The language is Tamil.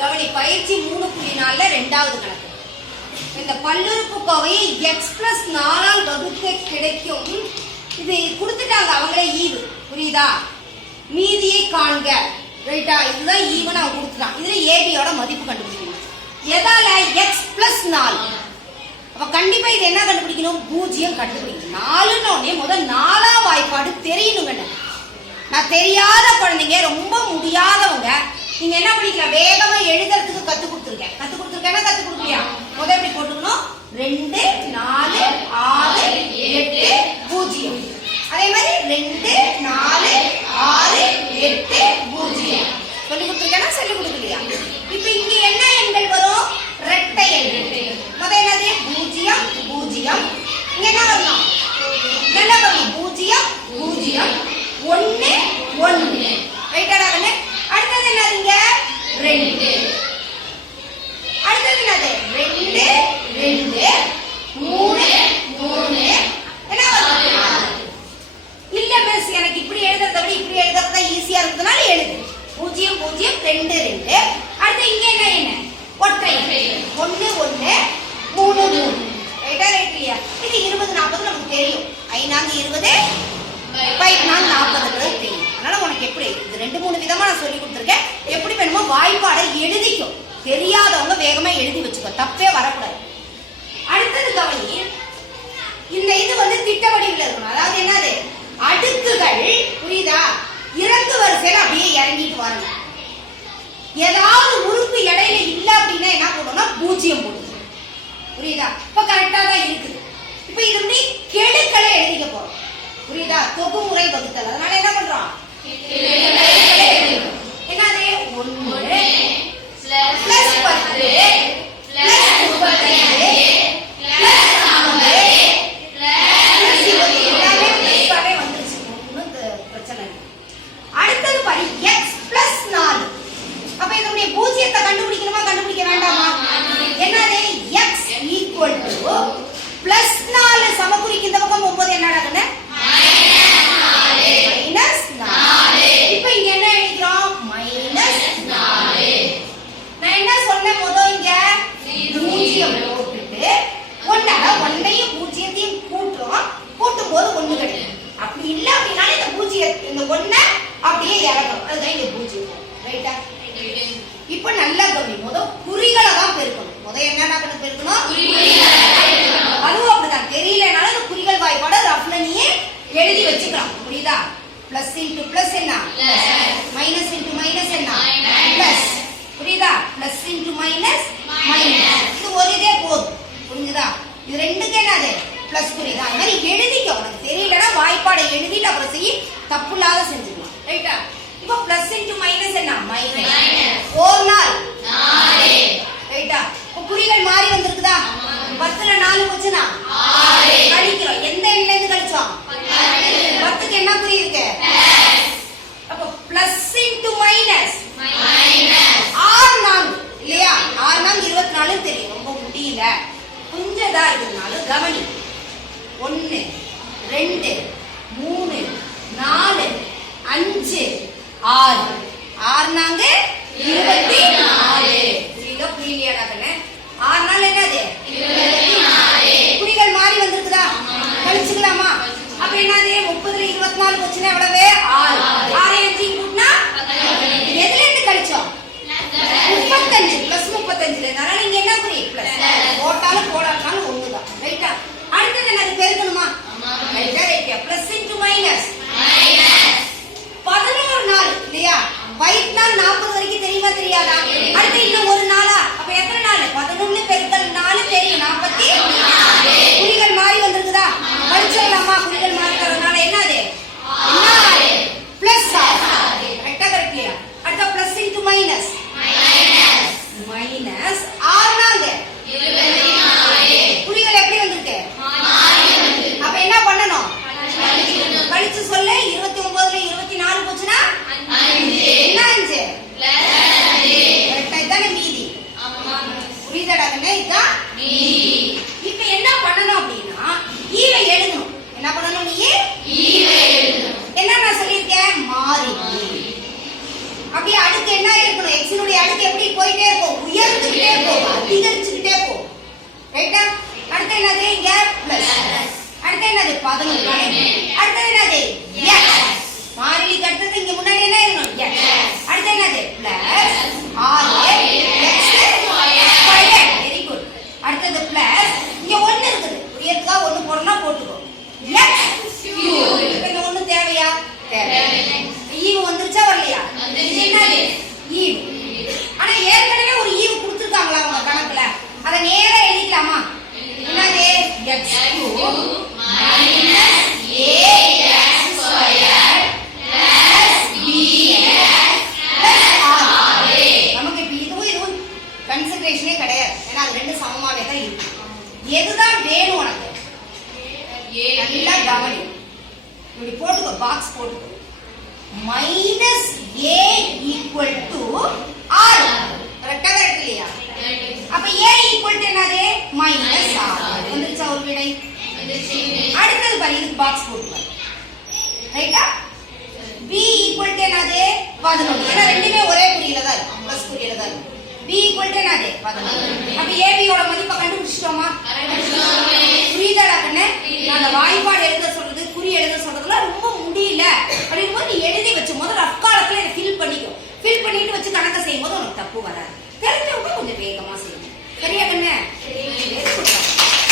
கவனி பயிற்சி மூணு புள்ளி நாலுல ரெண்டாவது கணக்கு. இந்த பல்லுறுப்புக்கோவையை எக்ஸ் பிளஸ் நாலால் வகுக்க கிடைக்கும். இது கொடுத்துட்டாங்க அவங்களே ஈவு. புரியுதா? மீதியை காண்க. ரைட்டா இதுதான் ஈவன் அவன் கொடுத்துட்டான் இதுல ஏபியோட மதிப்பு கண்டுபிடிக்கணும். எதால எக்ஸ் பிளஸ் நாலு? அப்ப கண்டிப்பா இது என்ன கண்டுபிடிக்கணும்? பூஜ்ஜியம் கண்டுபிடிக்கணும். நாலுன்னு உடனே முதல் நாலாம் வாய்ப்பாடு தெரியணுங்க நான் தெரியாத குழந்தைங்க ரொம்ப முடியாதவங்க நீங்க என்ன பண்ணிக்கலாம் வேகமா எழுதுறதுக்கு கத்து கொடுத்துருக்கேன். கத்து கொடுத்துருக்கேன்னா கத்து கொடுக்கலையா? முதல் எப்படி போட்டுக்கணும்? ரெண்டு நாலு ஆறு எட்டு பூஜ்ஜியம். அதே மாதிரி ரெண்டு நாலு ஆறு எட்டு பூஜ்ஜியம். சொல்லி கொடுத்துருக்கேன்னா சொல்லி கொடுக்கலையா? இப்ப இங்க என்ன எண்கள் வரும்? ரெட்டை எண்கள் முதல் என்னது? பூஜ்ஜியம் பூஜ்ஜியம். இங்க என்ன வரணும்? என்ன வரணும்? பூஜ்ஜியம் பூஜ்ஜியம். ஒன்னு ஒன்று ரைட்டாடா கண்ணு அடுத்தது என்னதுங்க ரெண்டு அடுத்தது என்னது ரெண்டு ரெண்டு மூணு மூணு என்ன வரும் நாலு. இல்ல மிஸ் எனக்கு இப்படி எழுதுறத விட இப்படி எழுதுறது தான் ஈஸியா இருக்கிறதுனால எழுது பூஜ்ஜியம் ரெண்டு ரெண்டு. அடுத்து இங்க என்ன என்ன? ஒற்றை ஒண்ணு ஒண்ணு மூணு மூணு. ரைட்டா ரைட் இல்லையா? இது இருபது நாற்பது நமக்கு தெரியும். ஐநாங்க இருபது பைனாங்க நாற்பதுன்றது தெரியும் அதனால உனக்கு எப்படி? இது ரெண்டு மூணு விதமா நான் சொல்லி கொடுத்துருக்கேன். எப்படி வேணுமோ வாய்ப்பாடை எழுதிக்கும் தெரியாதவங்க வேகமா எழுதி வச்சுக்கோ. தப்பே வரக்கூடாது. அடுத்தது கவனி. இந்த இது வந்து திட்ட வடிவில் இருக்கணும். அதாவது என்னது அடுக்குகள் புரியுதா இறங்கு வரிசையில அப்படியே இறங்கிட்டு வரணும் ஏதாவது உறுப்பு இடையில இல்ல அப்படின்னா என்ன பண்ணணும்னா பூஜ்ஜியம் போடணும் புரியுதா இப்ப கரெக்டா தான் இருக்குது இப்ப இது வந்து கெடுக்களை எழுதிக்க போறோம் புரியுதா தொகுமுறை வகுத்தல் அதனால என்ன பண்றோம் கெடுக்களை எழுதிக்கணும். என்னது ஒன்று பிளஸ் பத்து பிளஸ் முப்பத்தைந்து பிளஸ் நாலு பிளஸ் இருபது எல்லாமே பிளஸ்ஸாவே வந்துருச்சு ஒண்ணும் த- பிரச்சனை இல்லை அடுத்தது பாரு எக்ஸ் பிளஸ் நாலு அப்ப இதனுடைய பூஜ்ஜியத்தை கண்டுபிடிக்கணுமா கண்டுபிடிக்க வேண்டாமா என்னது எக்ஸ் ஈக்குவல் டு பிளஸ் நாலு சமக்குறிக்கு இந்த பக்கம் ஒன்பது என்னடா கண்ணு மைனஸ் நாலு இப்ப இங்க என்ன எழுதிக்கிறோம் மைனஸ் நாலு நான் என்ன சொன்னேன் முதல் இங்க பூஜ்ஜியம் போட்டுட்டு ஒன்னால ஒன்னையும் பூஜ்ஜியத்தையும் கூட்டுறோம் கூட்டும் போது ஒண்ணு கிடைக்கும் அப்படி இல்ல அப்படின்னா இந்த பூஜ்ஜியம் இந்த ஒண்ண அப்படியே இறங்கும் அதுதான் இங்க பூஜ்ஜியம் ரைட்டா இப்ப நல்லா கவனி முத குறிகளை தான் பெருக்கணும். முத என்னென்ன கணக்கு பெருக்கணும்? அதுவும் அப்படிதான். தெரியலனால இந்த குறிகள் வாய்ப்பாட ரஃப்ல நீயே எழுதி வச்சுக்கலாம். புரியுதா? பிளஸ் இன்டு பிளஸ் என்ன? மைனஸ் இன்டு மைனஸ் என்ன? பிளஸ் புரியுதா? பிளஸ் இன்டு மைனஸ் மைனஸ் இது ஒரு இதே போதும். புரிஞ்சுதா? இது ரெண்டுக்கு என்னது? பிளஸ் புரியுதா? அது மாதிரி எழுதிக்க உனக்கு தெரியலன்னா வாய்ப்பாடை எழுதிட்டு அப்புறம் செய்ய தப்பு இல்லாத செஞ்சுக்கலாம் ரைட்டா இப்போ பிளஸ் இன்டு மைனஸ் என்ன? மைனஸ் ஒரு நாள். ரைட்டா இப்போ குறிகள் மாறி வந்திருக்குதா பத்துல நாலு போச்சுனா கழிக்கிறோம் எந்த எண்ணில இருந்து கழிச்சோம் பத்துக்கு என்ன குறி இருக்கு அப்போ பிளஸ் இன்டு மைனஸ் ஆறு நான்கு இல்லையா ஆறு நான்கு இருபத்தி நாலு தெரியும் ரொம்ப முடியல கொஞ்சம் இதா இருக்கிறதுனால கவனி ஒன்னு ரெண்டு மூணு நாலு அஞ்சு ஆறு. ஆறு நாங்க இருபத்தி நாலு. இதோ புரியலையா ஆறு நாள் என்னது? எக்ஸினுடைய அடுக்கு எப்படி போயிட்டே இருக்கும்? உயர்ந்துகிட்டே இருக்கும். அதிகரிச்சுக்கிட்டே இருக்கும். ரைட்டா அடுத்து என்னது ஏ பிளஸ் அடுத்து என்னது? பதினொரு அடுத்து என்னது? எஸ் மாறிலிக்கு அடுத்தது இங்க முன்னாடி என்ன இருக்கணும் எஸ் அடுத்து என்னது? பிளஸ் ஆர் வெரி குட் அடுத்தது பிளஸ் இங்க ஒண்ணு இருக்குது. உயர்த்துக்கா ஒண்ணு போடணும் போட்டுக்கோ. எக்ஸ் இந்த ஒண்ணு தேவையா? தேவை ஈவு வந்துருச்சா வரலையா? என்னது? ஈவு எதுதான் வேணும் உனக்கு? நல்லா கவனி. இப்படி போட்டுக்கோ பாக்ஸ் போட்டுக்கோ. மைனஸ் ஏ பதினொன்று. ஏன்னா ரெண்டுமே ஒரே குறியில இருக்கும். பிளஸ் தான் இருக்கும். பி ஈக்குவல் டு என்னது? மதிப்பை கண்டுபிடிச்சிட்டோமா? புரியுதாடா கண்ணே? அந்த வாய்ப்பாடு எழுத சொல்றது குறி எழுத சொல்றதுல ரொம்ப முடியல. அப்படிங்கும்போது நீ எழுதி வச்சு முதல்ல அக்காலத்துல ஃபில் பண்ணிக்கும் ஃபில் பண்ணிட்டு வச்சு கணக்கை செய்யும் போது உனக்கு தப்பு வராது.